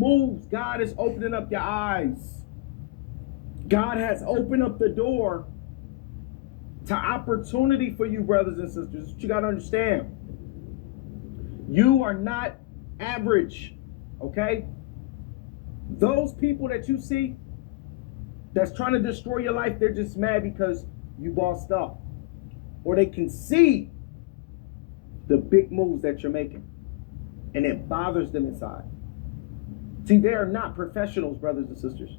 moves. God is opening up your eyes. God has opened up the door to opportunity for you, brothers and sisters. You got to understand. You are not average, okay? Those people that you see that's trying to destroy your life, they're just mad because you bossed up. Or they can see the big moves that you're making, and it bothers them inside. See, they are not professionals, brothers and sisters.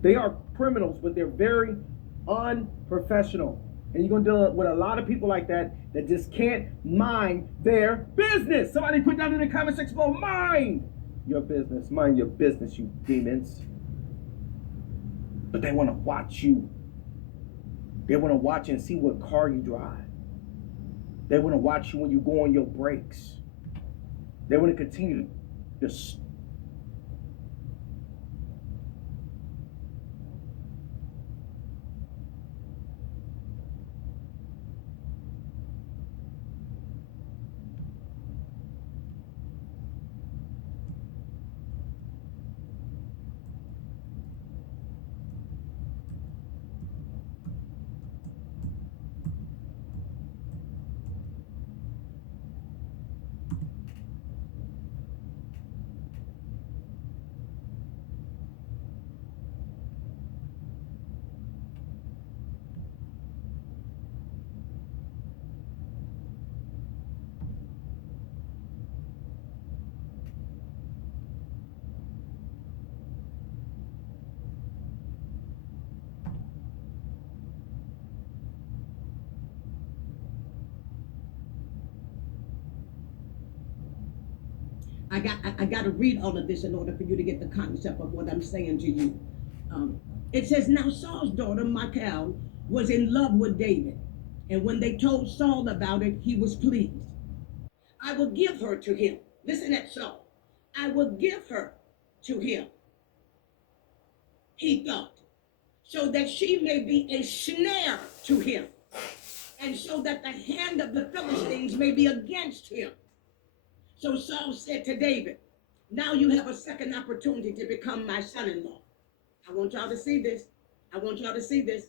They are criminals, but they're very unprofessional. And you're going to deal with a lot of people like that that just can't mind their business. Somebody put down in the comment section below, mind your business. Mind your business, you demons. But they want to watch you. They want to watch and see what car you drive. They want to watch you when you go on your breaks. They want to continue to I got to read all of this in order for you to get the concept of what I'm saying to you. Um, it says, now Saul's daughter, Michal, was in love with David. And when they told Saul about it, he was pleased. I will give her to him. Listen at Saul. I will give her to him, he thought, so that she may be a snare to him, and so that the hand of the Philistines may be against him. So Saul said to David, now you have a second opportunity to become my son-in-law. I want y'all to see this. I want y'all to see this.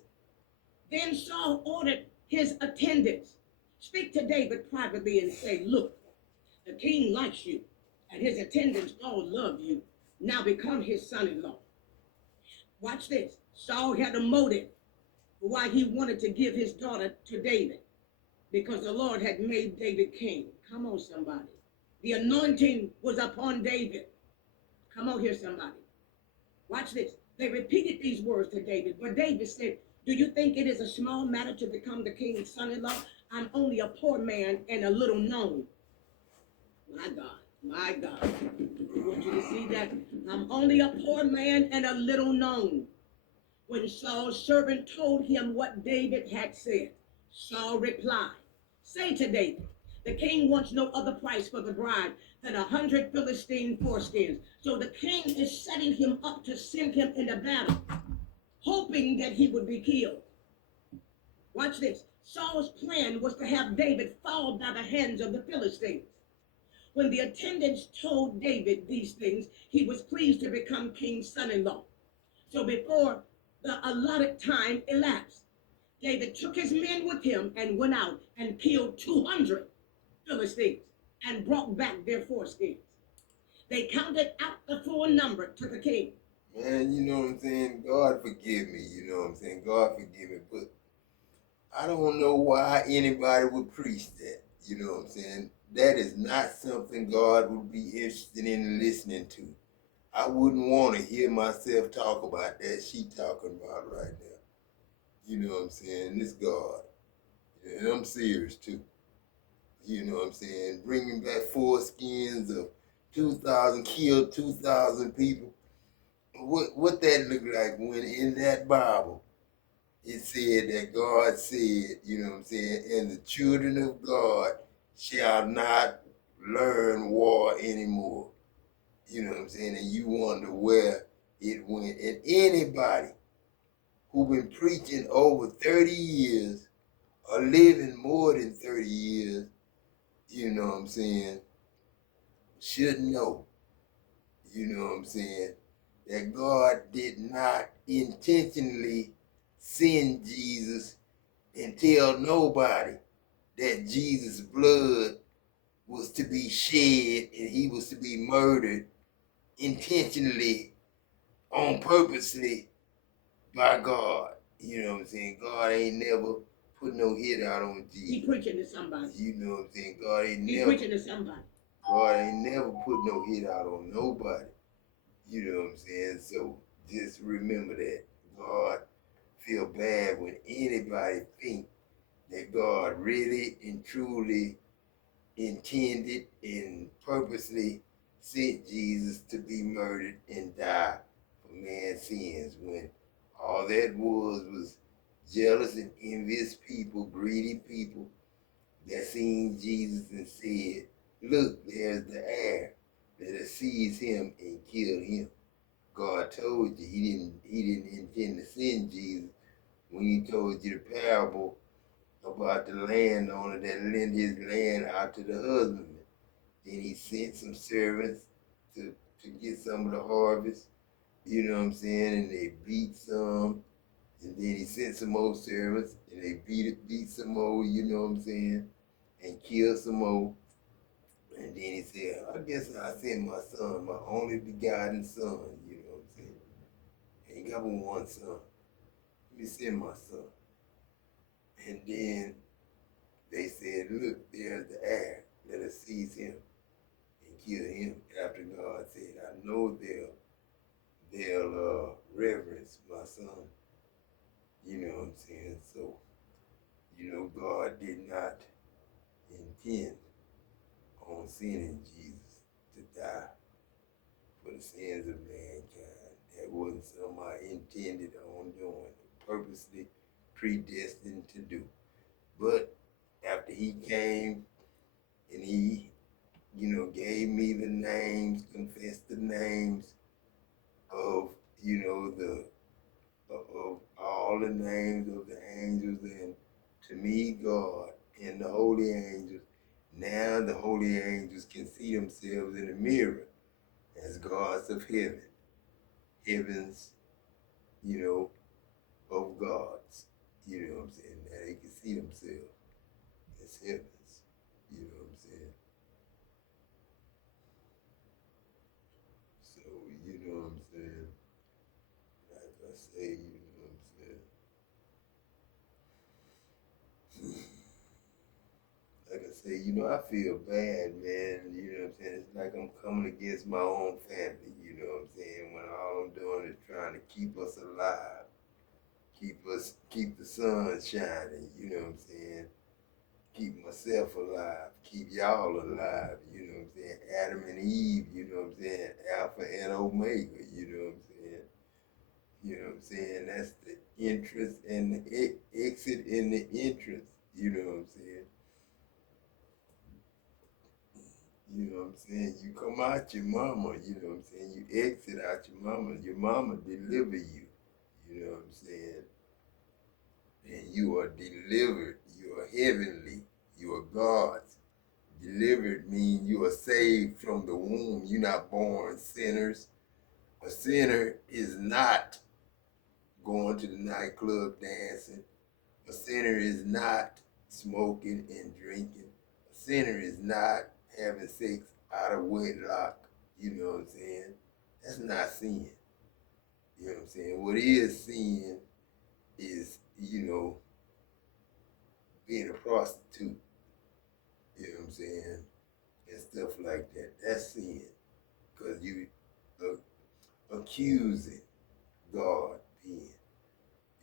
Then Saul ordered his attendants, speak to David privately and say, look, the king likes you, and his attendants all love you. Now become his son-in-law. Watch this. Saul had a motive for why he wanted to give his daughter to David, because the Lord had made David king. Come on, somebody. The anointing was upon David. Come on here, somebody. Watch this. They repeated these words to David, but David said, do you think it is a small matter to become the king's son-in-law? I'm only a poor man and a little known. My God, my God. I want you to see that. I'm only a poor man and a little known. When Saul's servant told him what David had said, Saul replied, say to David, the king wants no other price for the bride than 100 Philistine foreskins. So the king is setting him up to send him into battle, hoping that he would be killed. Watch this. Saul's plan was to have David fall by the hands of the Philistines. When the attendants told David these things, he was pleased to become king's son-in-law. So before the allotted time elapsed, David took his men with him and went out and killed 200 Philistines and brought back their foreskins. They counted out the full number to the king. Man, you know what I'm saying? God forgive me, you know what I'm saying? God forgive me, but I don't know why anybody would preach that, you know what I'm saying? That is not something God would be interested in listening to. I wouldn't want to hear myself talk about that she talking about right now. You know what I'm saying? This God. And I'm serious too. You know what I'm saying? Bringing back foreskins of 2,000, killed 2,000 people. What that look like when in that Bible it said that God said, you know what I'm saying, and the children of God shall not learn war anymore. You know what I'm saying? And you wonder where it went. And anybody who been preaching over 30 years or living more than 30 years, you know what I'm saying, should know, You know what I'm saying? That God did not intentionally send Jesus and tell nobody that Jesus' blood was to be shed and he was to be murdered intentionally, on purposely by God. You know what I'm saying? God ain't never put no hit out on Jesus. He preaching to somebody. You know what I'm saying? God ain't He never preaching to somebody. God ain't never put no hit out on nobody. You know what I'm saying? So just remember that. God feel bad when anybody think that God really and truly intended and purposely sent Jesus to be murdered and die for man's sins, when all that was jealous and envious people, greedy people that seen Jesus and said, look, there's the heir. Let us seize him and kill him. God told you he didn't intend to send Jesus when he told you the parable about the landowner that lent his land out to the husbandman. Then he sent some servants to get some of the harvest, you know what I'm saying, and they beat some, and then he sent some more servants, and they beat some more, you know what I'm saying, and killed some more. And then he said, I guess I send my son, my only begotten son, you know what I'm saying. Ain't got but one son. Let me send my son. And then they said, look, there's the heir. Let us seize him and kill him. After God said, I know they'll reverence my son. You know what I'm saying? So, you know, God did not intend on sending Jesus to die for the sins of mankind. That wasn't something I intended on doing, purposely predestined to do. But after he came and he, you know, gave me the names, confessed the names of, you know, of all the names of the angels, and to me, God and the holy angels. Now the holy angels can see themselves in the mirror as gods of heaven, heavens, you know, of gods. You know what I'm saying? Now they can see themselves as heavens. You know what I'm saying? So, you know what I'm saying? Like I say, you know what I'm saying? Like I say, you know, I feel bad, man. You know what I'm saying? It's like I'm coming against my own family, you know what I'm saying? When all I'm doing is trying to keep us alive, keep the sun shining, you know what I'm saying? Keep myself alive, keep y'all alive, you know what I'm saying? Adam and Eve, you know what I'm saying? Alpha and Omega, you know what I'm saying? You know what I'm saying? That's the entrance and the exit and the entrance, you know what I'm saying? You know what I'm saying? You come out your mama, you know what I'm saying? You exit out your mama deliver you, you know what I'm saying? And you are delivered, you are heavenly, you are God's. Delivered means you are saved from the womb. You're not born sinners. A sinner is not going to the nightclub dancing. A sinner is not smoking and drinking. A sinner is not having sex out of wedlock. You know what I'm saying? That's not sin. You know what I'm saying? What is sin is, you know, being a prostitute. You know what I'm saying? And stuff like that. That's sin. Because you accusing God then.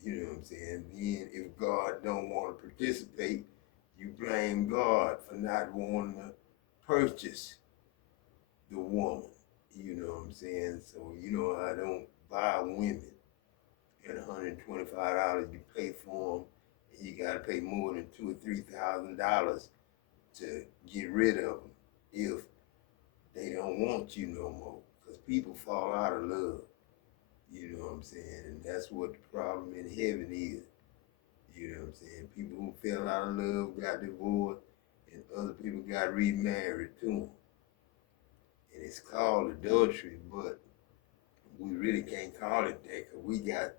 You know what I'm saying? Then if God don't want to participate, you blame God for not wanting to purchase the woman. You know what I'm saying? So, you know, I don't buy women at $125 you pay for them, and you got to pay more than $2,000 or $3,000 to get rid of them if they don't want you no more. Because people fall out of love. You know what I'm saying? And that's what the problem in heaven is. You know what I'm saying? People who fell out of love got divorced, and other people got remarried to them. And it's called adultery, but we really can't call it that because we got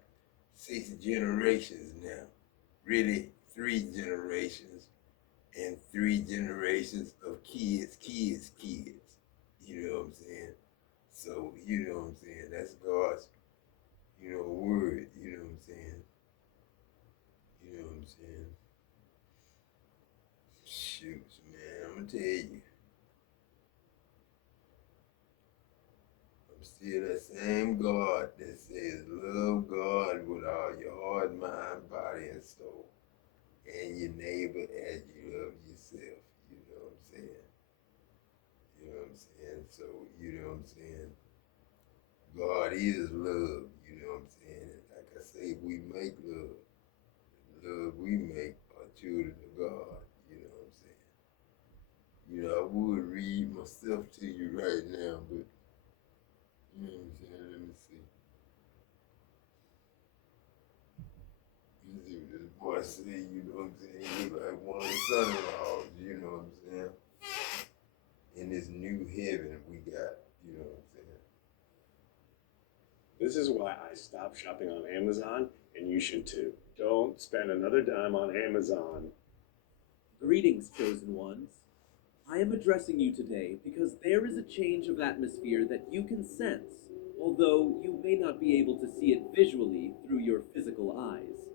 6 generations now. Really, 3 generations and 3 generations of kids, kids, kids. You know what I'm saying? So, you know what I'm saying? That's God's, word. You know what I'm saying? You know what I'm saying? Shoot, man, I'm gonna tell you. I'm still that same God that says love God with all your heart, mind, body, and soul. And your neighbor as you love yourself. You know what I'm saying? You know what I'm saying? So, you know what I'm saying? God is love. You know what I'm saying? And like I say, we make love. The love we make are children of God. You know what I'm saying? I would read myself to you right now, but you know what I'm saying? Let me see. You see what this boy say, you know what I'm saying? He look like one of the son-in-laws, you know what I'm saying? In this new heaven we got, you know what I'm saying? This is why I stopped shopping on Amazon, and you should too. Don't spend another dime on Amazon. Greetings, chosen ones. I am addressing you today because there is a change of atmosphere that you can sense, although you may not be able to see it visually through your physical eyes.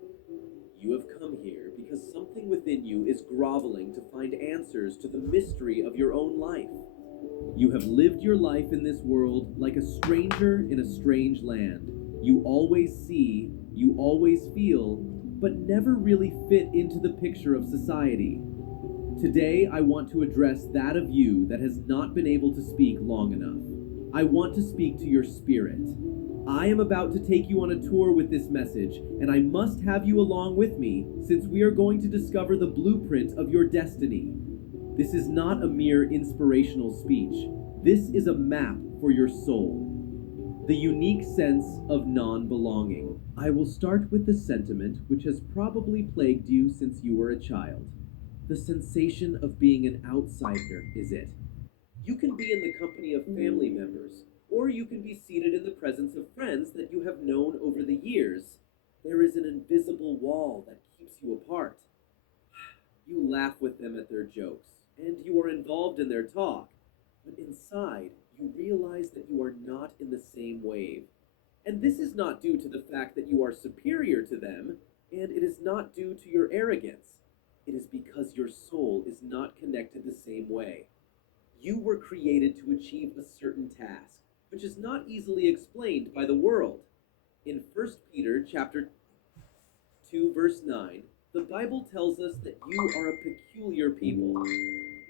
You have come here because something within you is groveling to find answers to the mystery of your own life. You have lived your life in this world like a stranger in a strange land. You always see, you always feel, but never really fit into the picture of society. Today, I want to address that of you that has not been able to speak long enough. I want to speak to your spirit. I am about to take you on a tour with this message, and I must have you along with me since we are going to discover the blueprint of your destiny. This is not a mere inspirational speech. This is a map for your soul. The unique sense of non-belonging. I will start with the sentiment which has probably plagued you since you were a child. The sensation of being an outsider is it. You can be in the company of family members, or you can be seated in the presence of friends that you have known over the years. There is an invisible wall that keeps you apart. You laugh with them at their jokes, and you are involved in their talk, but inside you realize that you are not in the same wave. And this is not due to the fact that you are superior to them, and it is not due to your arrogance. It is because your soul is not connected the same way. You were created to achieve a certain task, which is not easily explained by the world. In 1 Peter chapter 2 verse 9, the Bible tells us that you are a peculiar people.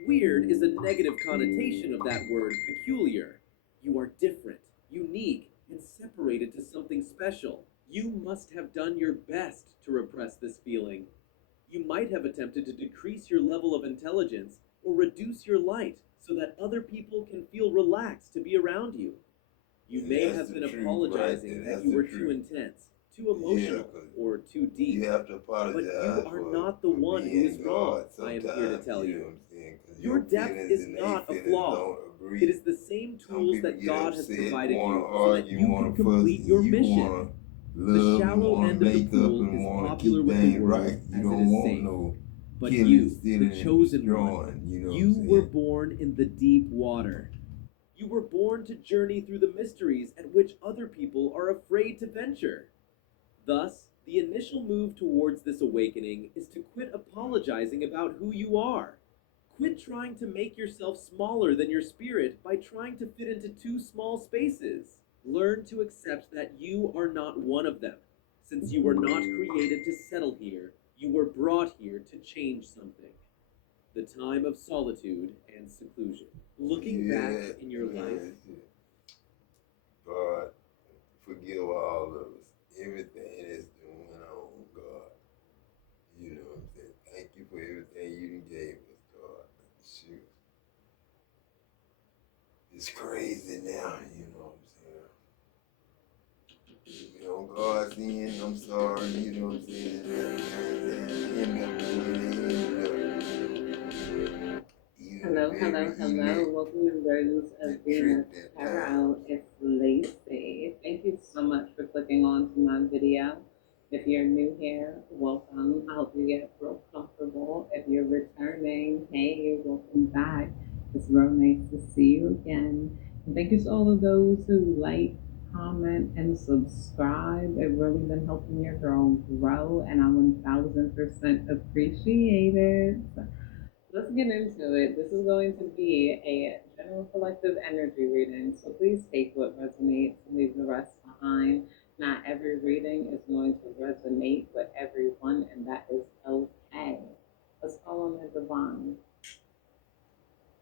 Weird is a negative connotation of that word peculiar. You are different, unique, and separated to something special. You must have done your best to repress this feeling. You might have attempted to decrease your level of intelligence or reduce your light so that other people can feel relaxed to be around you. You may have been apologizing that you were too intense, too emotional, or too deep. You have to apologize. But you are not the one who is wrong, I am here to tell you. Your depth is not a flaw. It is the same tools that God has provided you so that you can complete your mission. The shallow end of the pool is popular with the world as it is safe. But you, the chosen one, you were born in the deep water. You were born to journey through the mysteries at which other people are afraid to venture. Thus, the initial move towards this awakening is to quit apologizing about who you are. Quit trying to make yourself smaller than your spirit by trying to fit into too small spaces. Learn to accept that you are not one of them. Since you were not created to settle here, you were brought here to change something. The time of solitude and seclusion. Looking back in your life, God, forgive all of us. Everything that's going on, God. You know what I'm saying? Thank you for everything you done gave us, God. Shoot. It's crazy now, you know what I'm saying? You know, God's in, I'm sorry, you know what I'm saying? End up the way they ended up. Even Hello, hello, baby, he hello. Welcome to Rose the of Venus trip that time. Tarot. It's Lacey. Thank you so much for clicking on to my video. If you're new here, welcome. I hope you get real comfortable. If you're returning, hey, welcome back. It's real nice to see you again. And thank you to all of those who like, comment, and subscribe. They've really been helping your girl grow, and I 1000% appreciate it. Let's get into it. This is going to be a general collective energy reading, so please take what resonates and leave the rest behind. Not every reading is going to resonate with everyone, and that is okay. Let's call on the divine.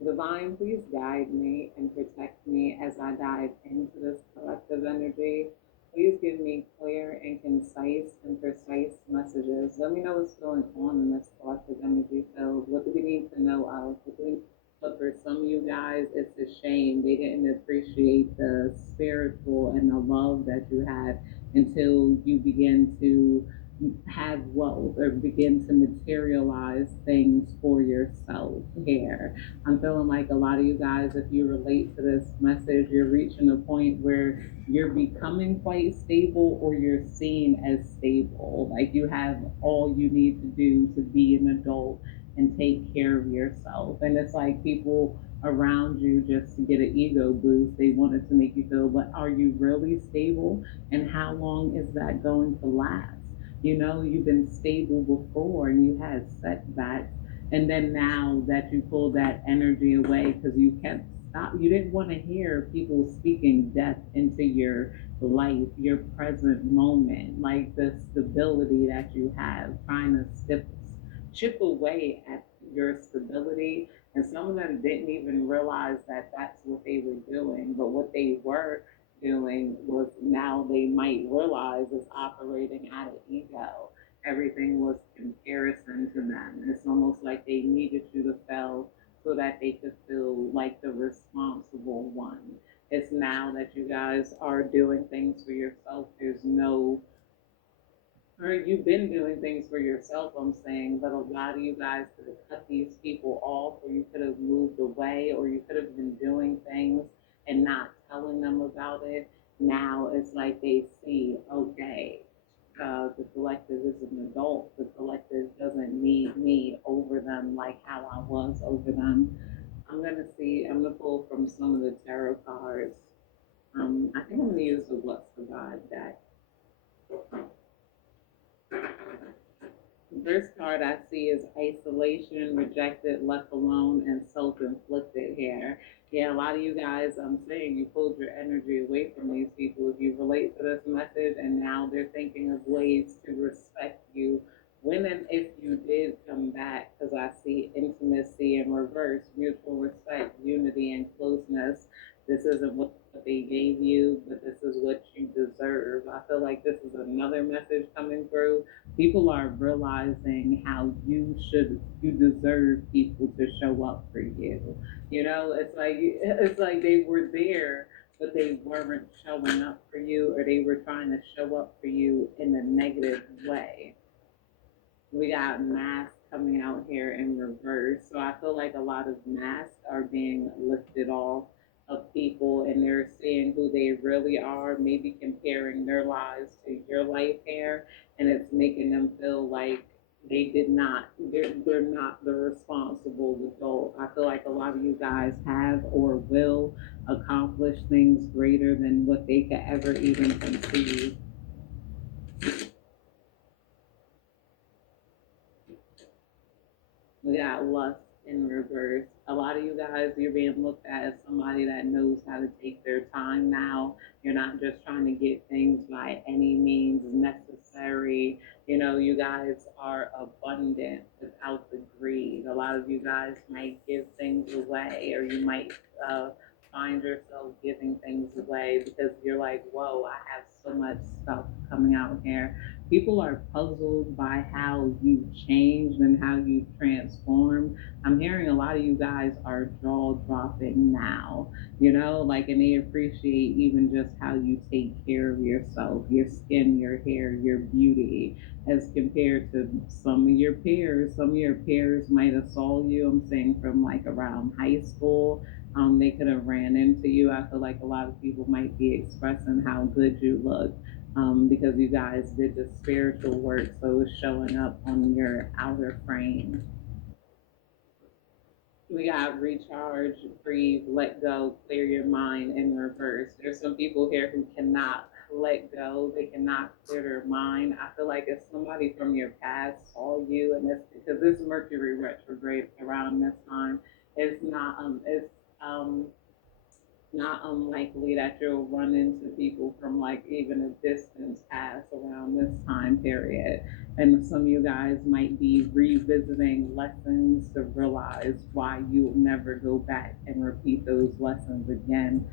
Divine, please guide me and protect me as I dive into this collective energy. Please give me clear and concise and precise messages. Let me know what's going on in this collective energy field. What do we need to know of? But for some of you guys, it's a shame they didn't appreciate the spiritual and the love that you had until you begin to have wealth or begin to materialize things for yourself here. I'm feeling like a lot of you guys, if you relate to this message, you're reaching a point where you're becoming quite stable or you're seen as stable. Like you have all you need to do to be an adult and take care of yourself. And it's like people around you just to get an ego boost. They wanted to make you feel, but are you really stable? And how long is that going to last? You know, you've been stable before and you had setbacks. And then now that you pull that energy away because you kept stop, you didn't want to hear people speaking death into your life, your present moment, like the stability that you have, trying to chip away at your stability. And some of them didn't even realize that that's what they were doing, but what they were doing was now they might realize is operating out of ego. Everything was comparison to them. It's almost like they needed you to fail so that they could feel like the responsible one. It's now that you guys are doing things for yourself. There's no, or you've been doing things for yourself, I'm saying, but a lot of you guys could have cut these people off, or you could have moved away, or you could have been doing things and not telling them about it. Now it's like they see, okay, the collective is an adult. The collective doesn't need me over them like how I was over them. I'm gonna pull from some of the tarot cards. I think I'm gonna use the What's the God deck. The first card I see is isolation, rejected, left alone, and self-inflicted here. Yeah, a lot of you guys, I'm saying you pulled your energy away from these people. If you relate to this message and now they're thinking of ways to respect you when and if you did come back, because I see intimacy in reverse, mutual respect, unity, and closeness. This isn't what they gave you, but this is what you deserve. I feel like this is another message coming through. People are realizing how you deserve people to show up for you. You know, it's like they were there but they weren't showing up for you, or they were trying to show up for you in a negative way. We got masks coming out here in reverse. So I feel like a lot of masks are being lifted off of people and they're seeing who they really are, maybe comparing their lives to your life here, and it's making them feel like they're not the responsible adult. I feel like a lot of you guys have or will accomplish things greater than what they could ever even conceive. We got lust in reverse. A lot of you guys, you're being looked at as somebody that knows how to take their time now. You're not just trying to get things by any means necessary. You know, you guys are abundant without the greed. A lot of you guys might give things away, or you might find yourself giving things away because you're like, whoa, I have so much stuff coming out here. People are puzzled by how you changed and how you transformed. I'm hearing a lot of you guys are jaw dropping now, like, and they appreciate even just how you take care of yourself, your skin, your hair, your beauty, as compared to some of your peers. Some of your peers might have saw you, I'm saying from like around high school. They could have ran into you. I feel like a lot of people might be expressing how good you look, because you guys did the spiritual work, so it's showing up on your outer frame. We got recharge, breathe, let go, clear your mind in reverse. There's some people here who cannot let go. They cannot clear their mind. I feel like if somebody from your past saw you, and this because this Mercury retrograde around this time, it's not unlikely that you'll run into people from like even a distance past around this time period. And some of you guys might be revisiting lessons to realize why you'll never go back and repeat those lessons again.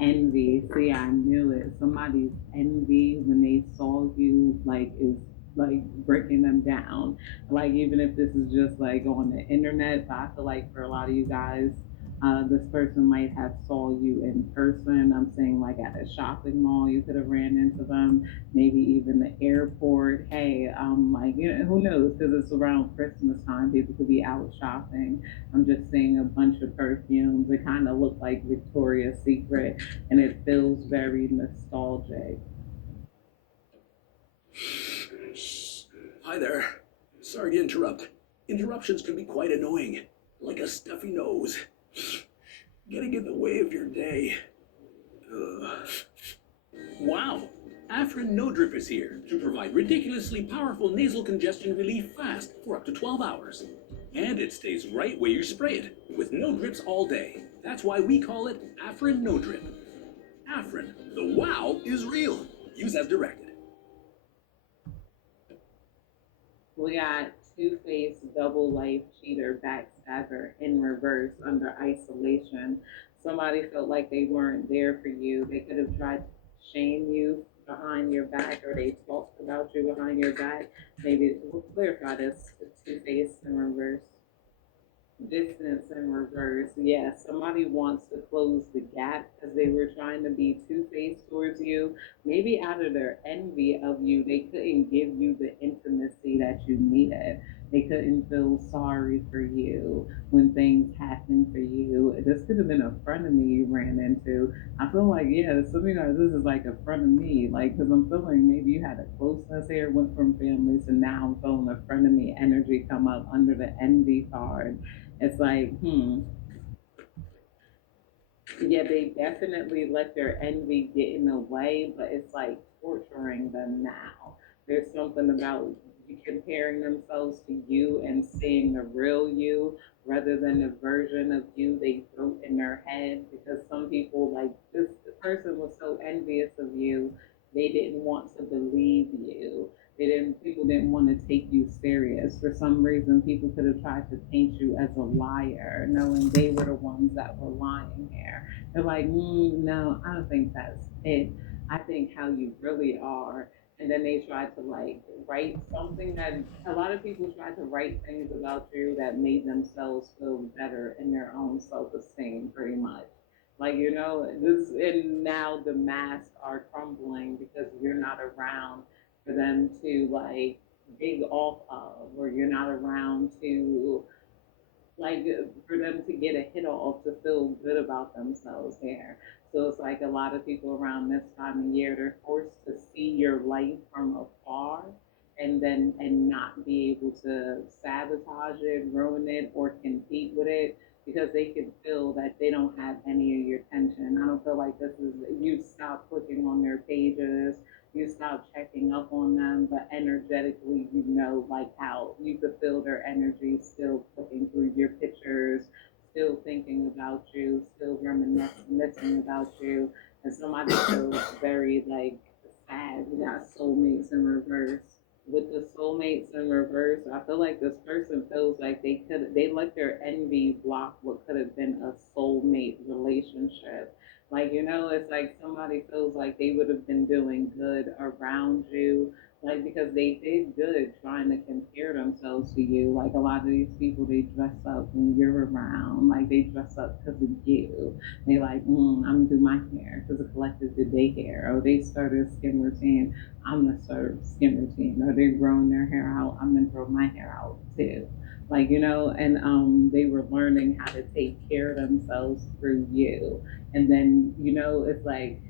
Envy, see, I knew it. Somebody's envy when they saw you, like, is like breaking them down. Like, even if this is just like on the internet, but I feel like for a lot of you guys, this person might have saw you in person. I'm saying like at a shopping mall, you could have ran into them. Maybe even the airport. Hey, like, who knows? Because it's around Christmas time, people could be out shopping. I'm just seeing a bunch of perfumes. It kind of look like Victoria's Secret, and it feels very nostalgic. Hi there. Sorry to interrupt. Interruptions can be quite annoying, like a stuffy nose. Getting in the way of your day. Ugh. Wow! Afrin No Drip is here to provide ridiculously powerful nasal congestion relief fast for up to 12 hours. And it stays right where you spray it, with no drips all day. That's why we call it Afrin No Drip. Afrin, the wow is real. Use as directed. We got two-faced, double life cheater, backstabber in reverse under isolation. Somebody felt like they weren't there for you. They could have tried to shame you behind your back, or they talked about you behind your back. Maybe we'll clarify this: two-faced in reverse. Distance in reverse. Yeah, somebody wants to close the gap because they were trying to be two-faced towards you. Maybe out of their envy of you, they couldn't give you the intimacy that you needed. They couldn't feel sorry for you when things happened for you. This could have been a frenemy you ran into. I feel like, yeah, some of you guys, this is like a frenemy, like, because I'm feeling maybe you had a closeness here, went from families, and now I'm feeling a frenemy energy come up under the envy card. It's like, yeah, they definitely let their envy get in the way, but it's like torturing them now. There's something about comparing themselves to you and seeing the real you rather than the version of you they wrote in their head. Because some people, like this person was so envious of you, they didn't want to believe you. People didn't want to take you serious. For some reason, people could have tried to paint you as a liar, knowing they were the ones that were lying here. They're like, no, I don't think that's it. I think how you really are. And then they tried to like write something that a lot of people tried to write things about you that made themselves feel better in their own self-esteem, pretty much. Like, this, and now the masks are crumbling because you're not around for them to like dig off of, or you're not around to like for them to get a hit off to feel good about themselves here. So it's like a lot of people around this time of year, they're forced to see your life from afar and not be able to sabotage it, ruin it, or compete with it because they can feel that they don't have any of your attention. I don't feel like this is you stop clicking on their pages, you stop checking up on them, but energetically, like how you could feel their energy still clicking through your pictures, still thinking about you, still reminiscing about you. And somebody feels very like sad. We got soulmates in reverse. with the soulmates in reverse, I feel like this person feels like they let their envy block what could have been a soulmate relationship. Like, it's like somebody feels like they would have been doing good around you, like because they did good trying to compare themselves to you. Like a lot of these people, they dress up when you're around, like they dress up because of you. They like, I'm gonna do my hair because the collective did their hair, or they started a skin routine. I'm gonna start a skin routine, or they're growing their hair out. I'm gonna grow my hair out too. Like, and they were learning how to take care of themselves through you. And then, it's like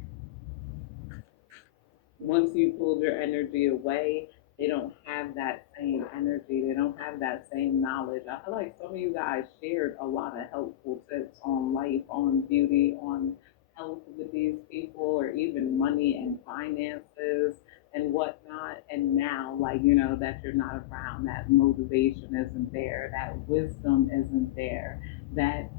once you pulled your energy away, they don't have that same energy. They don't have that same knowledge. I feel like some of you guys shared a lot of helpful tips on life, on beauty, on health with these people, or even money and finances and whatnot. And now, like, that you're not around, that motivation isn't there, that wisdom isn't there, that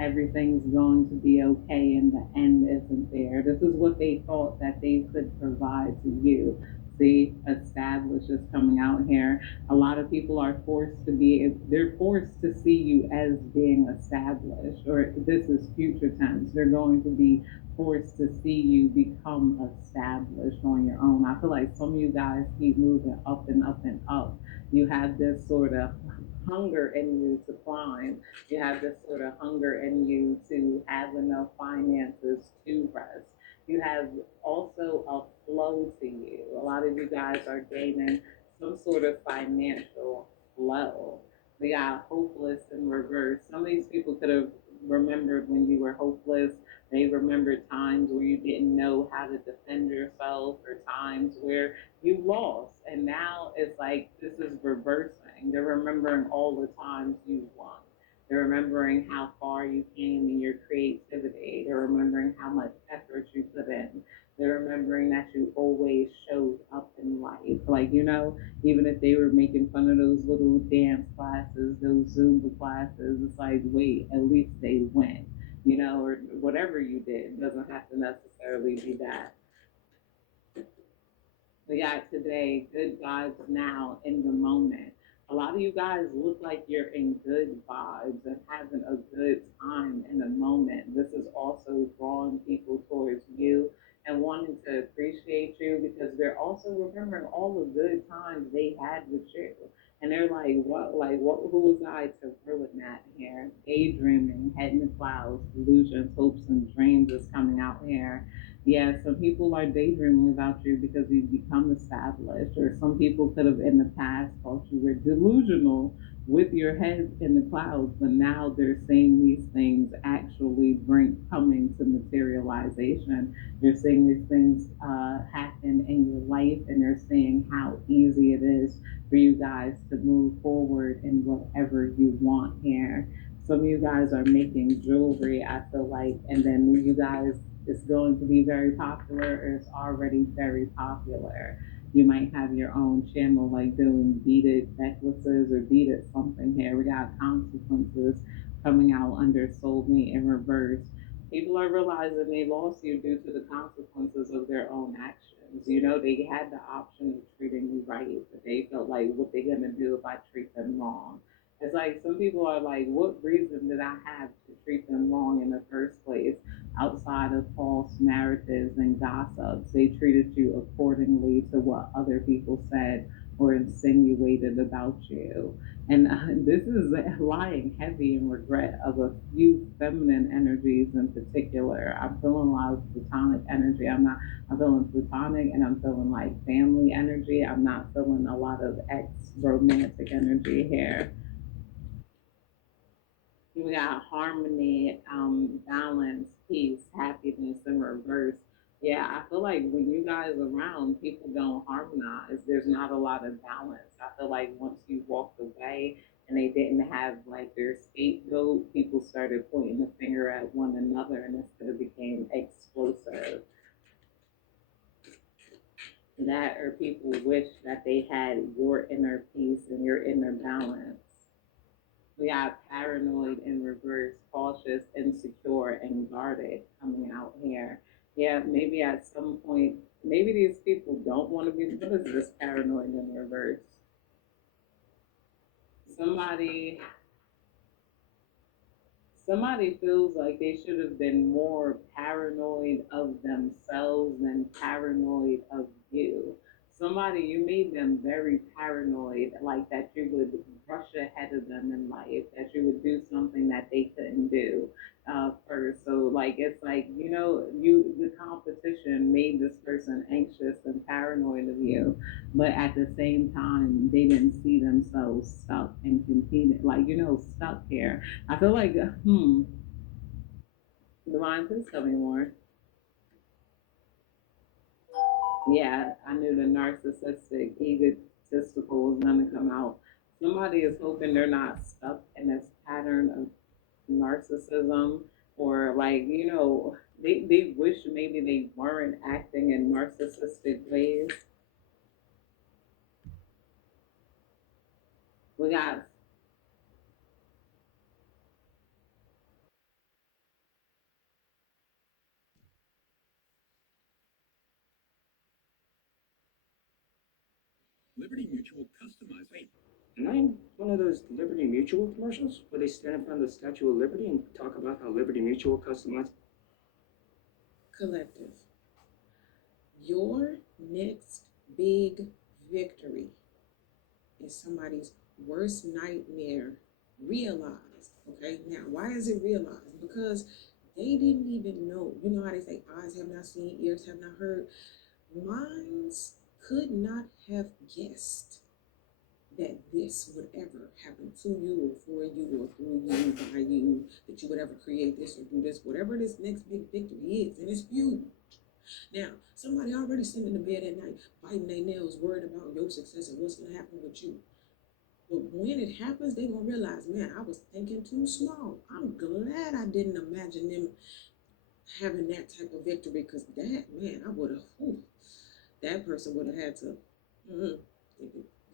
everything's going to be okay in the end isn't there. This is what they thought that they could provide to you. See, established is coming out here. A lot of people are they're forced to see you as being established, or this is future tense. They're going to be forced to see you become established on your own. I feel like some of you guys keep moving up and up and up. You have this sort of hunger in you to climb. You have this sort of hunger in you to have enough finances to rest. You have also a flow to you. A lot of you guys are gaining some sort of financial flow. We got hopeless in reverse. Some of these people could have remembered when you were hopeless. They remembered times where you didn't know how to defend yourself, or times where you lost. And now it's like this is reversing. They're remembering all the times you won. They're remembering how far you came in your creativity. They're remembering how much effort you put in. They're remembering that you always showed up in life. Like, even if they were making fun of those little dance classes, those Zumba classes, it's like, wait, at least they went, or whatever you did. It doesn't have to necessarily be that. We got today, good vibes now in the moment. A lot of you guys look like you're in good vibes and having a good time in the moment. This is also drawing people towards you and wanting to appreciate you, because they're also remembering all the good times they had with you. And they're like, who was I to ruin that here? Daydreaming, head in the clouds, delusions, hopes, and dreams is coming out here. Yeah, some people are daydreaming about you because you've become established, or some people could have in the past thought you were delusional with your head in the clouds, but now they're seeing these things actually coming to materialization. They're seeing these things happen in your life, and they're seeing how easy it is for you guys to move forward in whatever you want here. Some of you guys are making jewelry, I feel like, and then you guys, it's going to be very popular, or it's already very popular. You might have your own channel, like doing beaded necklaces or beaded something here. We got consequences coming out under soulmate in reverse. People are realizing they lost you due to the consequences of their own actions. They had the option of treating you right, but they felt like, what they gonna do if I treat them wrong? It's like some people are like, what reason did I have to treat them wrong in the first place? Outside of false narratives and gossips, they treated you accordingly to what other people said or insinuated about you. And this is lying heavy in regret of a few feminine energies in particular. I'm feeling a lot of platonic energy. I'm feeling platonic, and I'm feeling like family energy. I'm not feeling a lot of ex romantic energy here. We got harmony, balance, peace, happiness in reverse. Yeah, I feel like when you guys are around, people don't harmonize. There's not a lot of balance. I feel like once you walked away and they didn't have like their scapegoat, people started pointing the finger at one another, and this could have became explosive. That, or people wish that they had your inner peace and your inner balance. We got paranoid in reverse, cautious, insecure, and guarded coming out here. Yeah, maybe at some point maybe these people don't want to be. What is this paranoid in reverse? Somebody somebody feels like they should have been more paranoid of themselves than paranoid of you. Somebody, you made them very paranoid, like that you would rush ahead of them in life, that you would do something that they couldn't do first. So, like, it's like, the competition made this person anxious and paranoid of you, but at the same time, they didn't see themselves stuck and competing, like, stuck here. I feel like, Divine, please tell me more. Yeah, I knew the narcissistic, egotistical was gonna come out. Somebody is hoping they're not stuck in this pattern of narcissism, or like, they wish maybe they weren't acting in narcissistic ways. We got Liberty Mutual customized. Wait, am I in one of those Liberty Mutual commercials where they stand in front of the Statue of Liberty and talk about how Liberty Mutual customized? Collective. Your next big victory is somebody's worst nightmare realized. Okay, now why is it realized? Because they didn't even know. You know how they say eyes have not seen, ears have not heard. Minds could not have guessed that this would ever happen to you or for you or through you, by you, that you would ever create this or do this, whatever this next big victory is, and it's huge. Now, somebody already sitting in the bed at night, biting their nails, worried about your success and what's going to happen with you. But when it happens, they're going to realize, man, I was thinking too small. I'm glad I didn't imagine them having that type of victory, because that, man, I would have, that person would have had to, mm,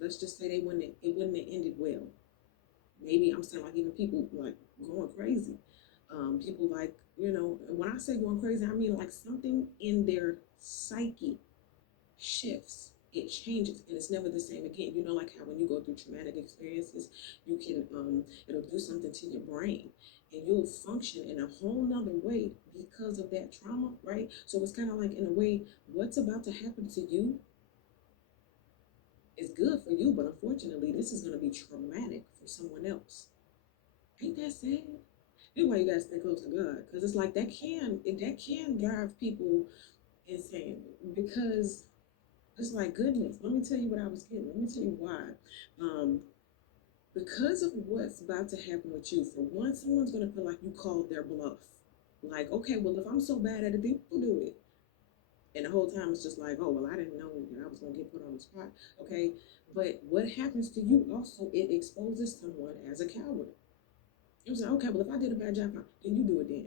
let's just say it wouldn't have ended well. Maybe I'm saying, like, even people like going crazy. People like, and when I say going crazy, I mean like something in their psyche shifts, it changes, and it's never the same again. You know, like how when you go through traumatic experiences, you can it'll do something to your brain, and you'll function in a whole nother way because of that trauma, right? So it's kind of like, in a way, what's about to happen to you is good for you, but unfortunately this is going to be traumatic for someone else. Ain't that sad? That's why you gotta stay close to God, because it's like that can drive people insane, because it's like, goodness, let me tell you what I was getting. Let me tell you why. Um, because of what's about to happen with you, for one, someone's gonna feel like you called their bluff. Like, okay, well, if I'm so bad at it, then people do it. And the whole time it's just like, oh, well, I didn't know that I was gonna get put on the spot. Okay. But what happens to you also, it exposes someone as a coward. It was like, okay, well, if I did a bad job, then you do it then.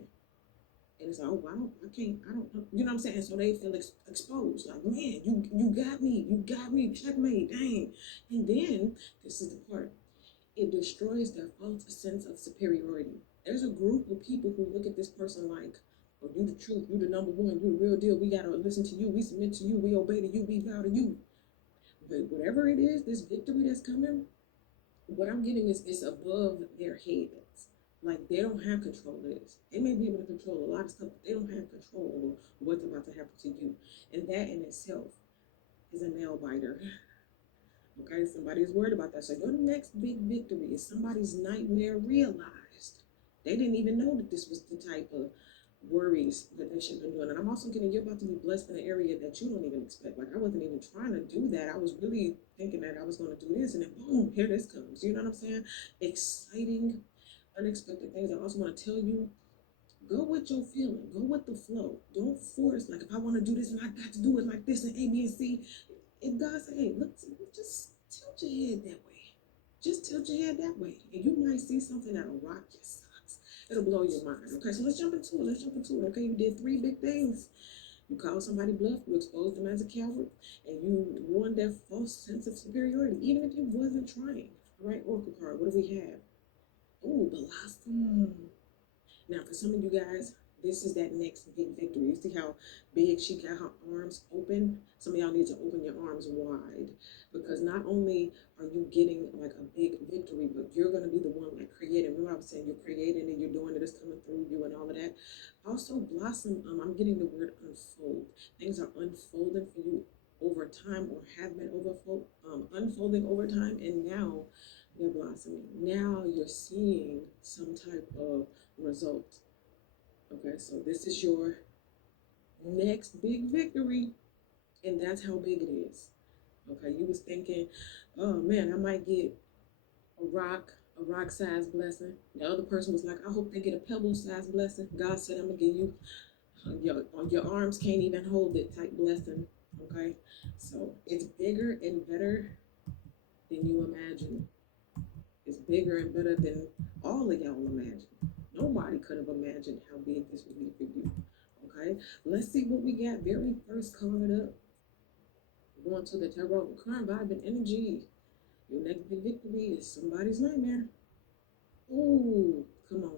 And it's like, oh, I can't, I don't know. You know what I'm saying? So they feel exposed. Like, man, you got me, checkmate, dang. And then, this is the part, it destroys their false sense of superiority. There's a group of people who look at this person like, oh, you the truth, you the number one, you the real deal, we gotta listen to you, we submit to you, we obey to you, we bow to you. But whatever it is, this victory that's coming, what I'm getting is it's above their heads. Like, they don't have control of this. They may be able to control a lot of stuff, but they don't have control over what's about to happen to you. And that in itself is a nail biter. Okay, somebody's worried about that. So your next big victory is somebody's nightmare realized. They didn't even know that this was the type of worries that they should have been doing. And I'm also getting, you're about to be blessed in an area that you don't even expect. Like, I wasn't even trying to do that. I was really thinking that I was going to do this, and then boom, here this comes. You know what I'm saying? Exciting, unexpected things. I also want to tell you, go with your feeling, go with the flow. Don't force, like, if I want to do this and I got to do it like this and A, B, and C. If God said, hey, look, just tilt your head that way. Just tilt your head that way. And you might see something that'll rock your socks. It'll blow your mind. Okay, so let's jump into it. Okay, you did 3 big things. You called somebody bluff, you exposed them as a coward, and you won their false sense of superiority, even if you wasn't trying. All right, Oracle card, what do we have? Oh, blossom. Now, for some of you guys, This is that next big victory. You see how big she got her arms open? Some of y'all need to open your arms wide, because not only are you getting like a big victory, but you're going to be the one like creating. Remember I was saying you're creating and you're doing it, it's coming through you and all of that. Also blossom, I'm getting the word unfold. Things are unfolding for you over time, or have been unfolding over time, and now they're blossoming. Now you're seeing some type of result. Okay, so this is your next big victory, and that's how big it is. Okay, you was thinking, oh man, I might get a rock sized blessing. The other person was like, I hope they get a pebble sized blessing. God said, I'm gonna give you your arms can't even hold it type blessing. Okay, so it's bigger and better than you imagine. It's bigger and better than all of y'all imagined. Nobody could have imagined how big this would be for you. Okay, let's see what we got. Very first card up. Going to the tarot, crime vibe and energy. Your next big victory is somebody's nightmare. Ooh, come on.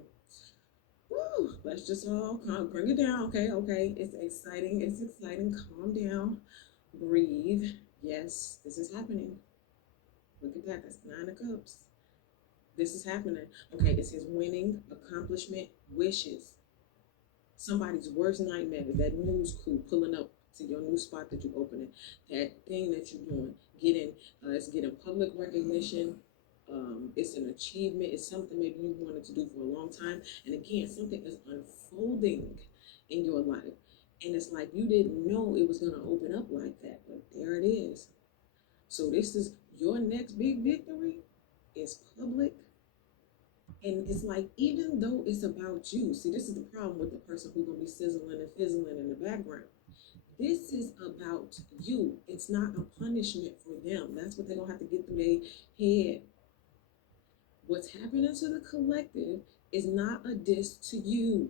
Woo, let's just all bring it down. Okay. It's exciting. It's exciting. Calm down. Breathe. Yes, this is happening. Look at that. That's 9 of Cups. This is happening. Okay, it says winning, accomplishment, wishes. Somebody's worst nightmare is that news crew pulling up to your new spot that you're opening, that thing that you're doing, it's getting public recognition. It's an achievement. It's something maybe you wanted to do for a long time. And again, something is unfolding in your life. And it's like you didn't know it was going to open up like that, but there it is. So this is your next big victory. It's public. And it's like, even though it's about you, see, this is the problem with the person who's going to be sizzling and fizzling in the background. This is about you. It's not a punishment for them. That's what they're going to have to get through their head. What's happening to the collective is not a diss to you.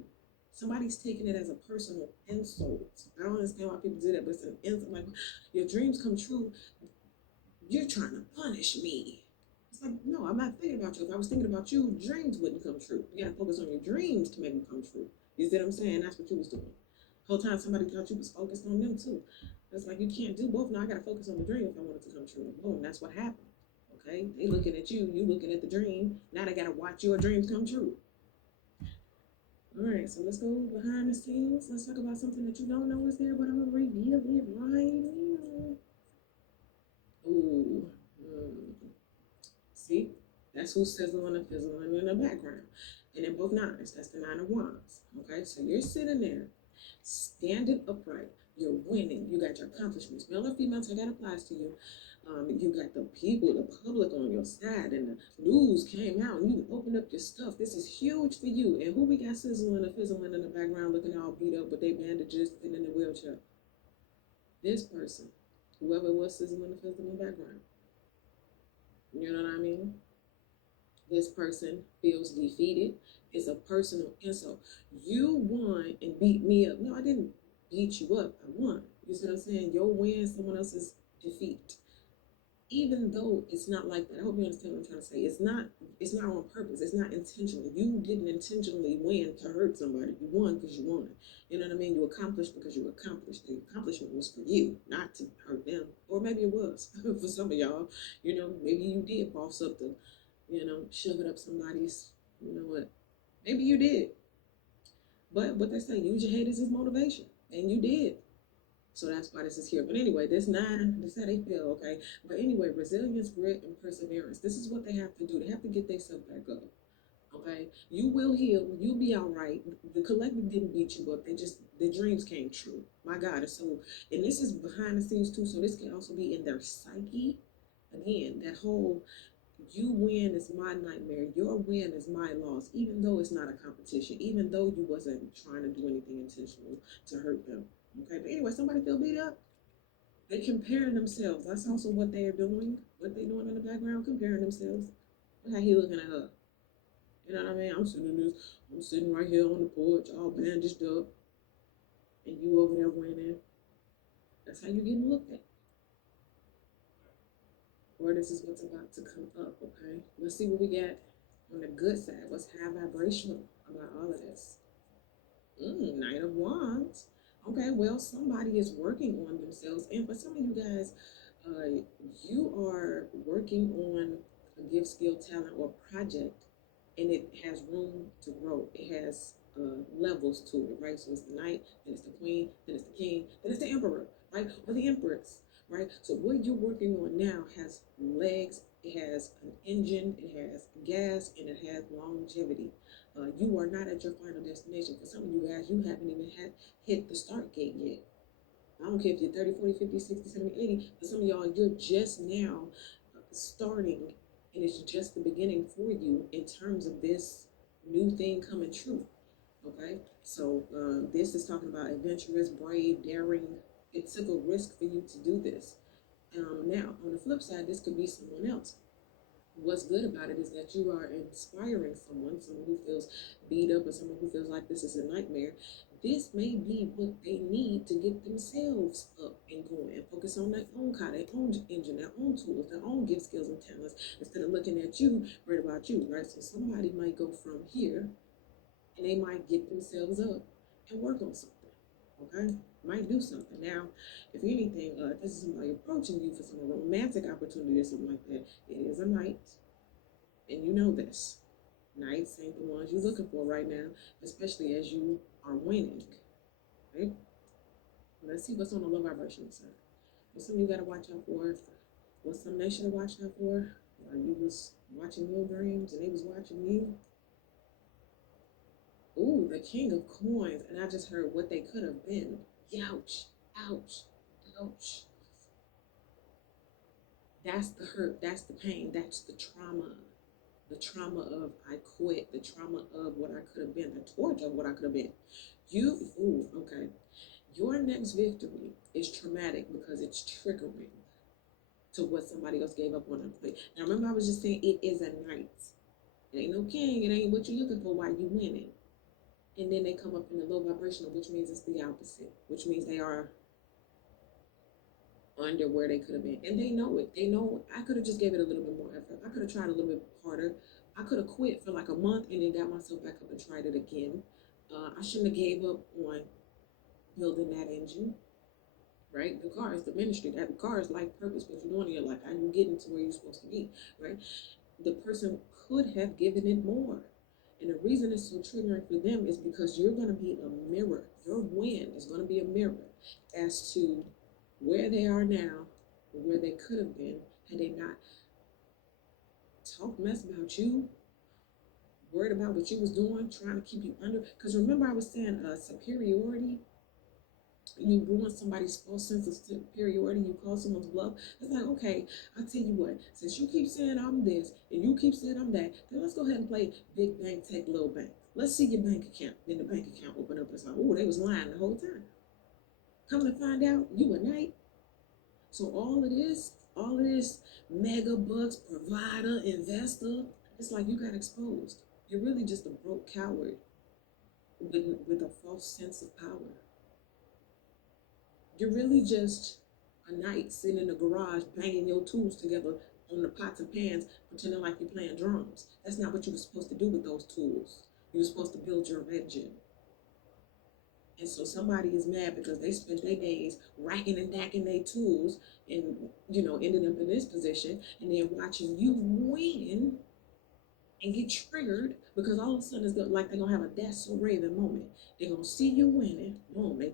Somebody's taking it as a personal insult. I don't understand why people do that, but it's an insult. Like, your dreams come true. You're trying to punish me. It's like, no, I'm not thinking about you. If I was thinking about you, dreams wouldn't come true. You gotta focus on your dreams to make them come true. You see what I'm saying? That's what you was doing. The whole time somebody thought you was focused on them too. It's like, you can't do both. Now I gotta focus on the dream if I want it to come true. Boom, that's what happened. Okay? They looking at you looking at the dream. Now they gotta watch your dreams come true. All right, so let's go behind the scenes. Let's talk about something that you don't know is there, but I'm gonna reveal it right now. Ooh. See, that's who's sizzling and fizzling in the background. And they're both 9s. That's the 9 of Wands. Okay, so you're sitting there, standing upright. You're winning. You got your accomplishments. Male or female, so that applies to you. You got the people, the public on your side, and the news came out, and you opened up your stuff. This is huge for you. And who we got sizzling and fizzling in the background, looking all beat up with their bandages, sitting in the wheelchair? This person, whoever was sizzling and fizzling in the background. You know what I mean? This person feels defeated. It's a personal insult. You won and beat me up. No, I didn't beat you up. I won. You see what I'm saying? Your win, someone else's defeat. Even though it's not like that. I hope you understand what I'm trying to say. It's not on purpose. It's not intentional. You didn't intentionally win to hurt somebody. You won because you won. You know what I mean? You accomplished because you accomplished. The accomplishment was for you, not to hurt them. Or maybe it was for some of y'all. You know, maybe you did boss up the, shove it up somebody's, you know what? Maybe you did. But what they say, use your haters as motivation. And you did. So that's why this is here. But anyway, this 9, this is how they feel, okay? But anyway, resilience, grit, and perseverance. This is what they have to do. They have to get themselves back up, okay? You will heal. You'll be all right. The collective didn't beat you up. Their dreams came true. My God. And this is behind the scenes too, so this can also be in their psyche. Again, that whole, you win is my nightmare. Your win is my loss, even though it's not a competition, even though you wasn't trying to do anything intentional to hurt them. Okay, but anyway, somebody feel beat up. They comparing themselves. That's also what they're doing. What they doing in the background, comparing themselves. Look how he looking at her. You know what I mean? I'm sitting right here on the porch, all bandaged up, and you over there winning. That's how you getting looked at. Or this is what's about to come up. Okay, let's see what we got on the good side. What's high vibrational about all of this? Knight of Wands. Okay, well, somebody is working on themselves. And for some of you guys, you are working on a gift, skill, talent, or project, and it has room to grow. It has levels to it, right? So it's the knight, then it's the queen, then it's the king, then it's the emperor, right? Or the empress, right? So what you're working on now has legs, it has an engine, it has gas, and it has longevity. You are not at your final destination. For some of you guys, you haven't even hit the start gate yet. I don't care if you're 30, 40, 50, 60, 70, 80. For some of y'all, you're just now starting, and it's just the beginning for you in terms of this new thing coming true. Okay? So this is talking about adventurous, brave, daring. It took a risk for you to do this. Now, on the flip side, this could be someone else. What's good about it is that you are inspiring someone who feels beat up or someone who feels like this is a nightmare. This may be what they need to get themselves up and going and focus on their own car, their own engine, their own tools, their own gift, skills, and talents instead of looking at you, worried about you, right? So somebody might go from here and they might get themselves up and work on something, okay? Might do something. Now, if anything, this is somebody approaching you for some romantic opportunity or something like that. It is a night, and you know this. Nights ain't the ones you're looking for right now, especially as you are winning, right? Let's see what's on the low vibration side. What's something you gotta watch out for? What's something they should have watched out for? You was watching your dreams and they was watching you. Ooh, the king of coins, and I just heard what they could have been. Ouch, ouch, ouch. That's the hurt, that's the pain, that's the trauma. The trauma of I quit, the trauma of what I could have been, the torture of what I could have been. Okay. Your next victory is traumatic because it's triggering to what somebody else gave up on a plate. Now remember I was just saying it is a knight. It ain't no king, it ain't what you're looking for while you winning. And then they come up in the low vibrational, which means it's the opposite, which means they are under where they could have been. And they know it. They know I could have just gave it a little bit more effort. I could have tried a little bit harder. I could have quit for like a month and then got myself back up and tried it again. I shouldn't have gave up on building that engine, right? The car is the ministry. That car is life purpose, what you're doing in your life. How you getting to where you're supposed to be, right? The person could have given it more. And the reason it's so triggering for them is because you're going to be a mirror. Your win is going to be a mirror as to where they are now, or where they could have been had they not talked mess about you, worried about what you was doing, trying to keep you under. Because remember I was saying superiority, you ruin somebody's false sense of superiority, you call someone's bluff. It's like, okay, I'll tell you what, since you keep saying I'm this and you keep saying I'm that, then let's go ahead and play big bank, take little bank. Let's see your bank account. Then the bank account open up and it's like, oh, they was lying the whole time. Come to find out, you a knight. So all of this mega bucks, provider, investor, it's like you got exposed. You're really just a broke coward with a false sense of power. You're really just a knight sitting in the garage banging your tools together on the pots and pans, pretending like you're playing drums. That's not what you were supposed to do with those tools. You were supposed to build your engine. And so somebody is mad because they spent their days racking and dacking their tools and, ended up in this position, and then watching you win and get triggered because all of a sudden it's like they're gonna have a That's So Raven moment. They're gonna see you winning, boom, they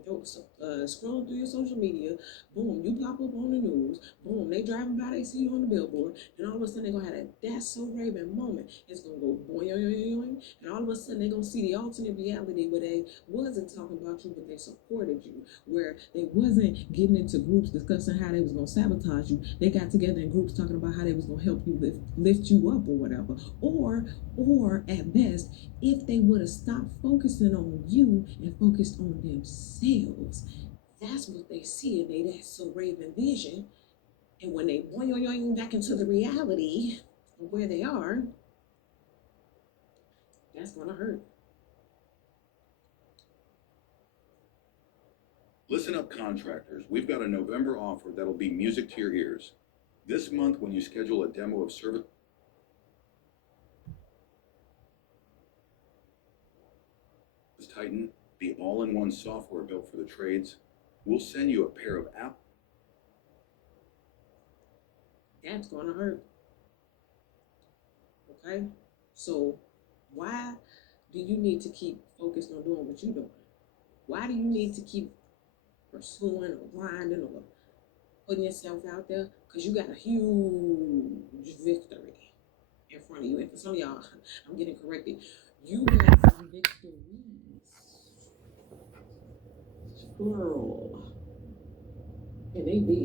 scroll through your social media, boom, you pop up on the news, boom, they driving by, they see you on the billboard, and all of a sudden they're gonna have a That's So Raven moment. It's gonna go boing, and all of a sudden they're gonna see the alternate reality where they wasn't talking about you, but they supported you, where they wasn't getting into groups discussing how they was gonna sabotage you. They got together in groups talking about how they was gonna help you lift you up or whatever. Or at best, if they would have stopped focusing on you and focused on themselves, that's what they see in their That's So Raven vision. And when they boing back into the reality of where they are, that's gonna hurt. Listen up, contractors. We've got a November offer that'll be music to your ears. This month, when you schedule a demo of service Titan, the all-in-one software built for the trades. We'll send you a pair of app. That's gonna hurt. Okay? So why do you need to keep focused on doing what you're doing? Why do you need to keep pursuing or grinding or putting yourself out there? Because you got a huge victory in front of you. And for some of y'all, I'm getting corrected. You got some victories. Plural. And they big.